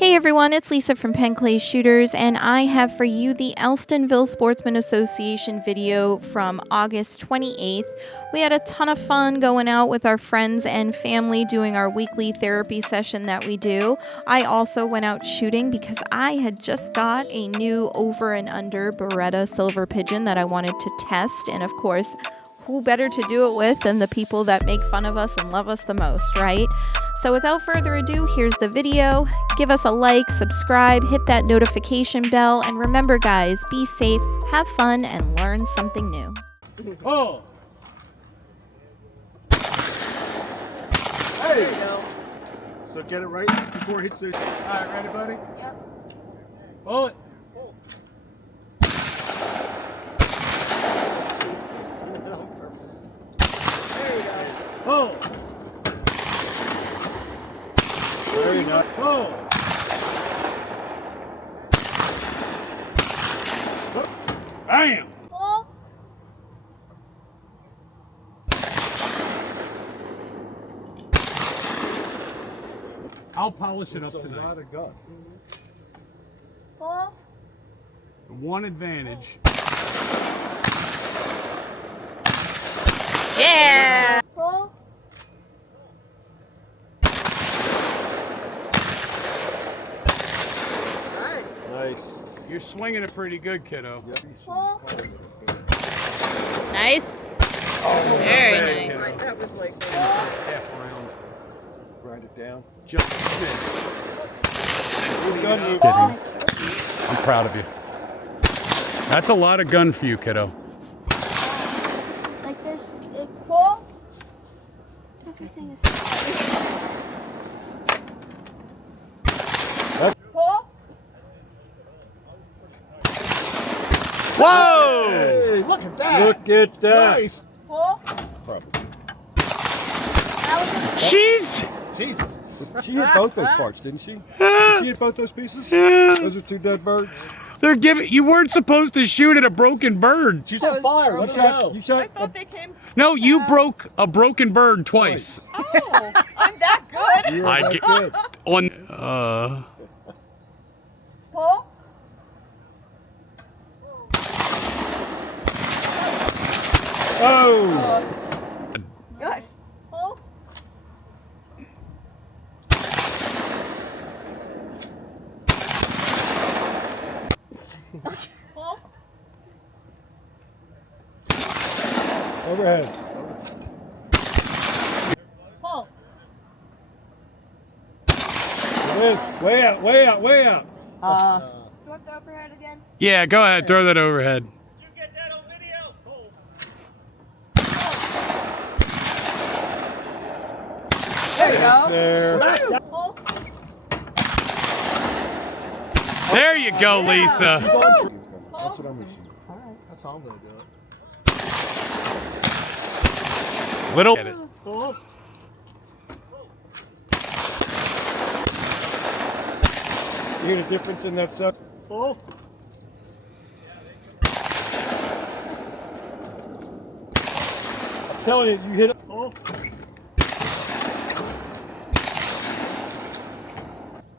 Hey everyone, it's Lisa from Pen Clay Shooters, and I have for you the Elstonville Sportsman Association video from August 28th. We had a ton of fun going out with our friends and family doing our weekly therapy session that we do. I also went out shooting because I had just got a new over and under Beretta Silver Pigeon that I wanted to test, and of course, who better to do it with than the people that make fun of us and love us the most, right? So without further ado, here's the video. Give us a like, subscribe, hit that notification bell, and remember guys, be safe, have fun, and learn something new. Oh! Hey! There you go. So get it right before it hits the... Alright, ready buddy? Yep. Pull it. Oh! Very nice. Oh! Bam! Oh! I'll polish it up tonight. A lot of guts. Oh! One advantage. Yeah! Oh! Nice. You're swinging it pretty good, kiddo. Yep. Oh! Nice. Oh, very nice. Right, that was like half round. Grind it down. Just I'm proud of you. That's a lot of gun for you, kiddo. Like there's a pull. Everything is pull. Whoa! Hey, look at that! Look at that! Nice. Pull. Jeez! Jesus. She hit both those parts, didn't she? Did she hit both those pieces? Those are two dead birds. They're giving. You weren't supposed to shoot at a broken bird. She's on fire. Let her go. You shot. I thought they came. No, you broke a broken bird twice. Oh, I'm that good. You're I that get- good. On. Pull. Oh. Good. Pull. Pull. Overhead. Pull. It is. Way out. Way out. Way out. Do you want the overhead again? Yeah, go ahead. Throw that overhead. You get that on video. There you go. There. Pull. There you go, Lisa. He's on tree. That's what I'm missing. That's how I'm gonna do it. Little. Pull. You hear the difference in that stuff? Pull. I'm telling you, you hit it. Pull.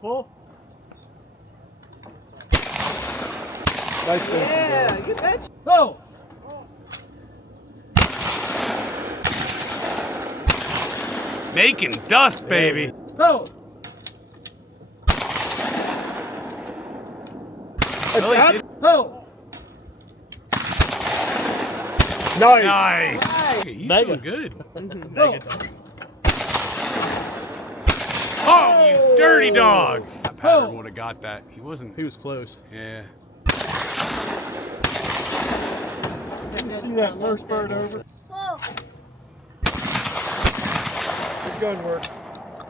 Pull. Nice thing. Yeah, you betcha. Oh! Making dust, baby. Oh! Really? Oh! Nice! Nice. He's Mega. doing good. Oh. Oh, you dirty dog. That pattern would have got that. He wasn't. He was close. Yeah. You see that first bird over? Pull. Good gun work.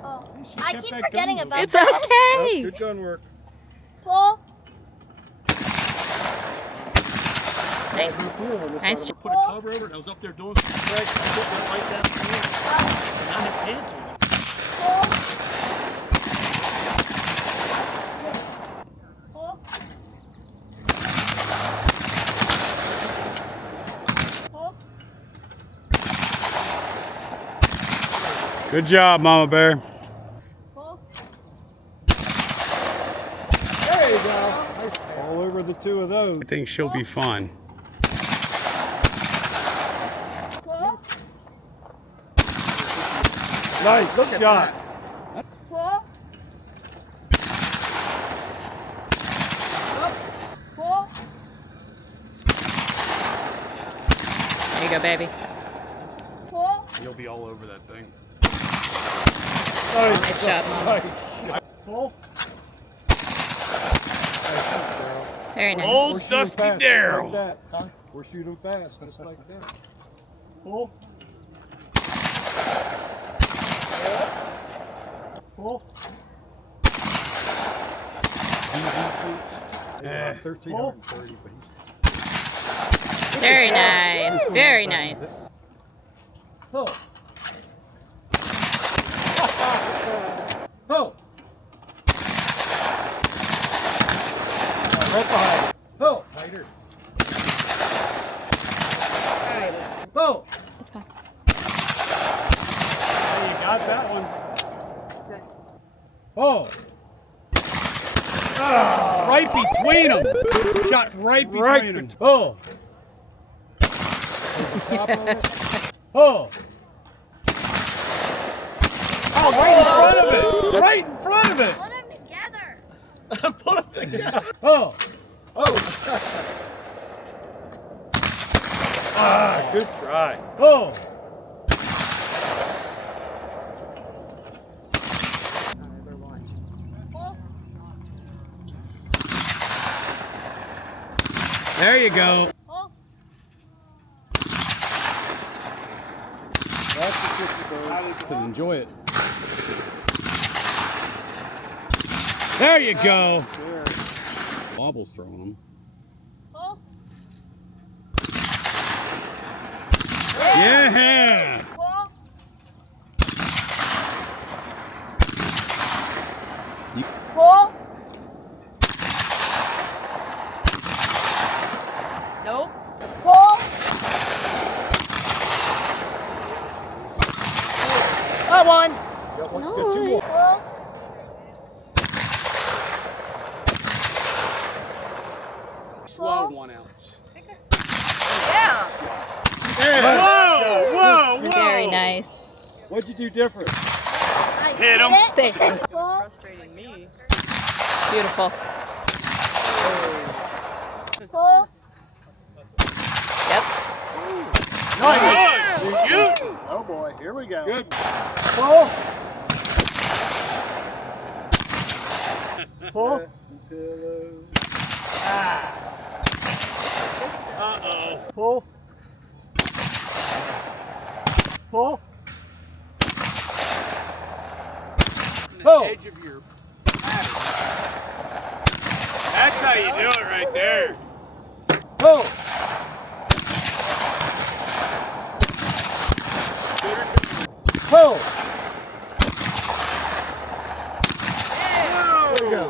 Oh. She I kept keep that forgetting gun about It's that. okay. Good gun work. Pull. Nice. Nice job. Put a cover over it. I was up there doing some strikes. I put it right down through it. And I had pants on it. Pull. Pull. Pull. Good job, Mama Bear. Pull. 2 of those. I think she'll be fun. Pull. Nice, look shot. Pull. Oops. Pull. There you go, baby. Pull. You'll be all over that thing. Nice job, Mom. Nice. Pull. Very nice. Old We're shooting Dusty fast, Darrell. just like that. We're shooting fast, just like that. Pull. Pull. Yeah. 1330, but Very nice. Very nice. Pull. Pull. Right behind it. Pull. Tighter. Pull. Let's go. Hey, you got that one. Pull. Right between them. Shot right between them. Pull. Top on it. Pull. Oh, right in front of it. Right in front of it. Put them together. Put them together. Pull. Oh. Good try. Pull. Pull. There you go. Pull. That's the 50 bird. So enjoy it. There you go. Wobble's throwing them. Pull. Yeah. Pull. Pull. Nope. Pull. Got one. Got one, got 2 more. Pull. Slow 1 ounce. Yeah. Whoa, whoa, whoa. Very nice. What'd you do different? I Hit 'em. it. Safe. Pull. Beautiful. Pull. Yep. Good. Shoot. Oh boy, here we go. Good. Pull. Pull. Uh-oh. Pull. Pull. Pull. Edge of your paddle. That's how you do it right there. Pull. Pull. There we go.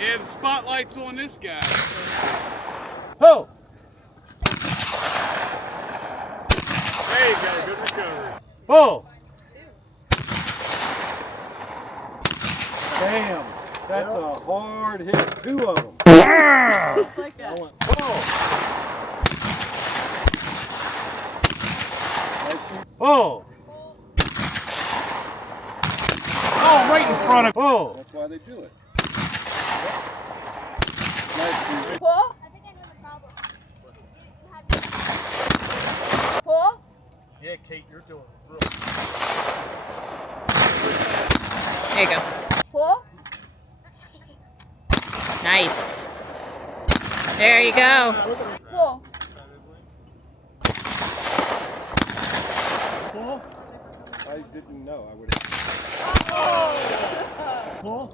Yeah, the spotlight's on this guy. Pull. There you go. Good recovery. Pull. Damn. That's a hard hit. 2 of them. Pull. Nice shoot. Pull. Oh, right in front of Pull. That's why they do it. Nice shoot. Pull. I think I know the problem. Pull. Yeah, Kate, you're doing real. There you go. Pull. Nice. There you go. Pull. Pull. I didn't know. I would have. Pull.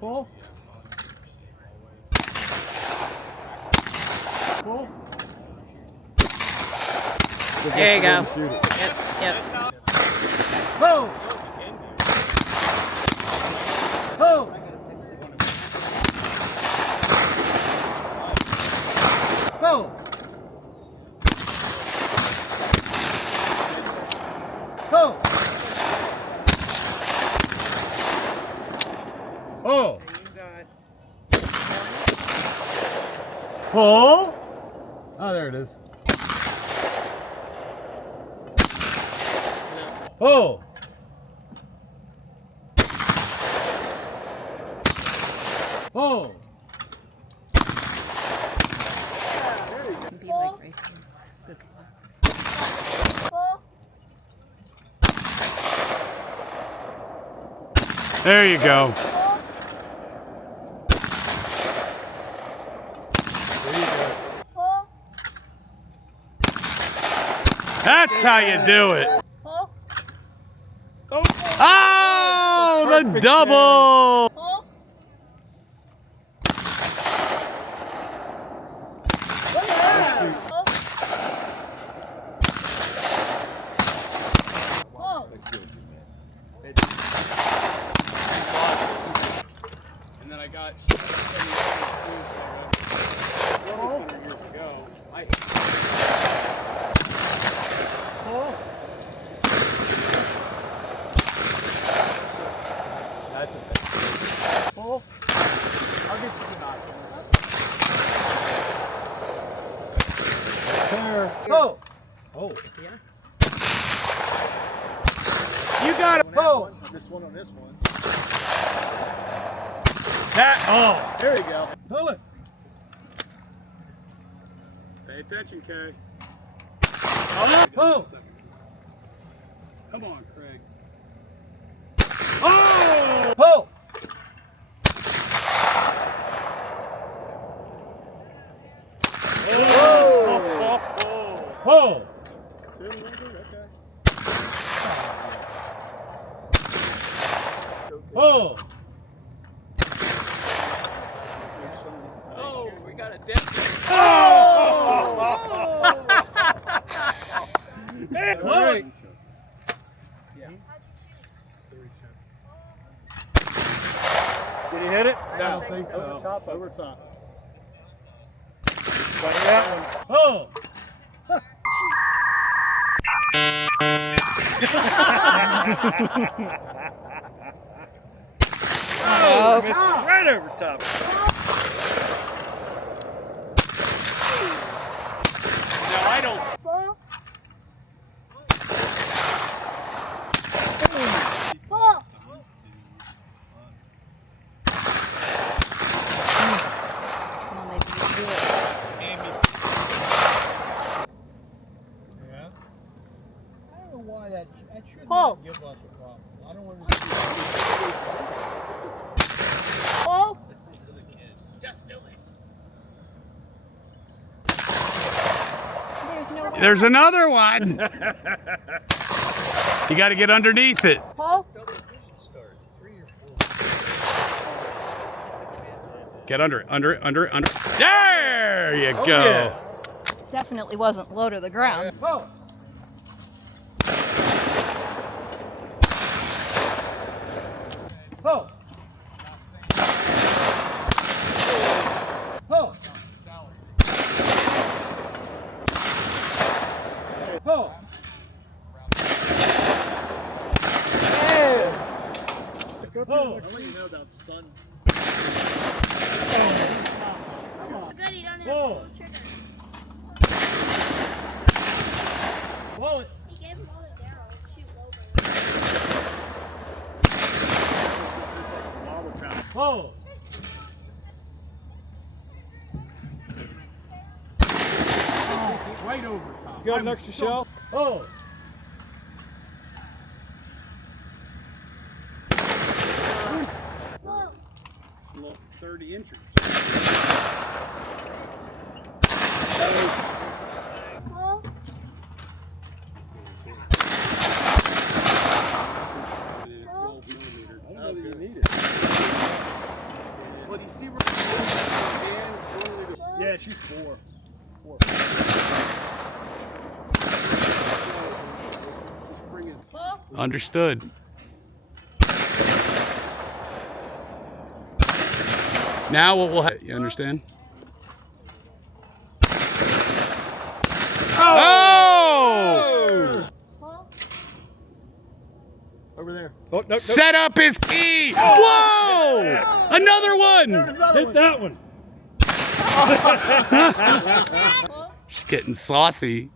Pull. Pull. There you go. Shoot it. Yep. Yep. Pull. Pull. Pull. Pull. Pull. Oh, there it is. Pull. Pull. Be like right here. It's a good spot. There you go. That's how you do it. Oh, the double. And then I got years ago. That's a bit. Pull. I'll get you the knock. There. Pull. Oh. Yeah. You got it. Pull. This one on this one. That. Oh. There you go. Pull it. Pay attention, Kay. Pull. Come on, Craig. Oh! Pull! Oh! Pull! Pull! Oh, we got a dip. Oh! Right. Did he hit it? No, I don't think so. Over top. Over top. But that one. Oh! Oh, missed it right over top. Now I don't. Pull. Give us a problem. I don't want to. Pull. Just do it. There's no way. There's another one. You got to get underneath it. Pull. Get under it, under it, under it, under it. There you go. Yeah. Definitely wasn't low to the ground. Pull. Pull. Pull. Pull. Pull. You know that sun. Good, you don't have Pull. to trigger. Pull it. He gave him all the arrows. Shoot low. Pull. Right over top. You got an extra shell? Pull. Pull. 30 inches. Pull. Well, you see where yeah, she's four. Pull. Understood. Now what will happen? You understand? Oh! Pull. Over there. Oh, no, no. Set up his key. Whoa! Another one. Hit that one. She's getting saucy.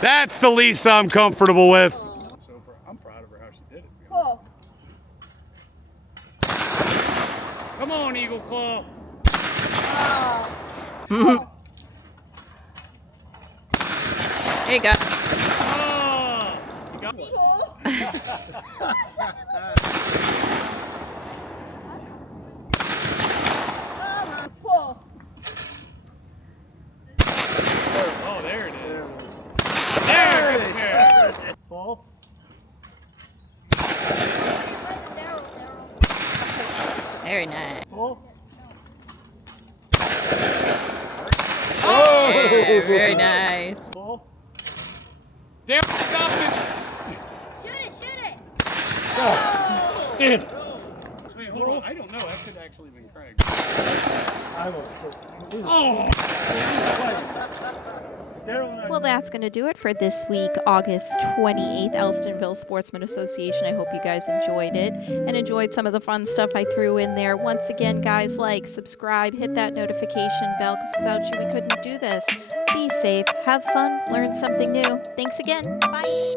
That's the Lisa I'm comfortable with. I'm proud of her how she did it. Come on, Eagle Claw. There you go. Oh, you got one. Oh, there it is. There it is. Ball. Very nice. Ball. Yeah, very nice. Ball. Damn, stop it. Damn. Wait, hold on. I don't know. That could actually have been Craig. I will. Oh. Well, that's going to do it for this week, August 28th, Elstonville Sportsman Association. I hope you guys enjoyed it and enjoyed some of the fun stuff I threw in there. Once again, guys, like, subscribe, hit that notification bell, because without you, we couldn't do this. Be safe, have fun, learn something new. Thanks again. Bye.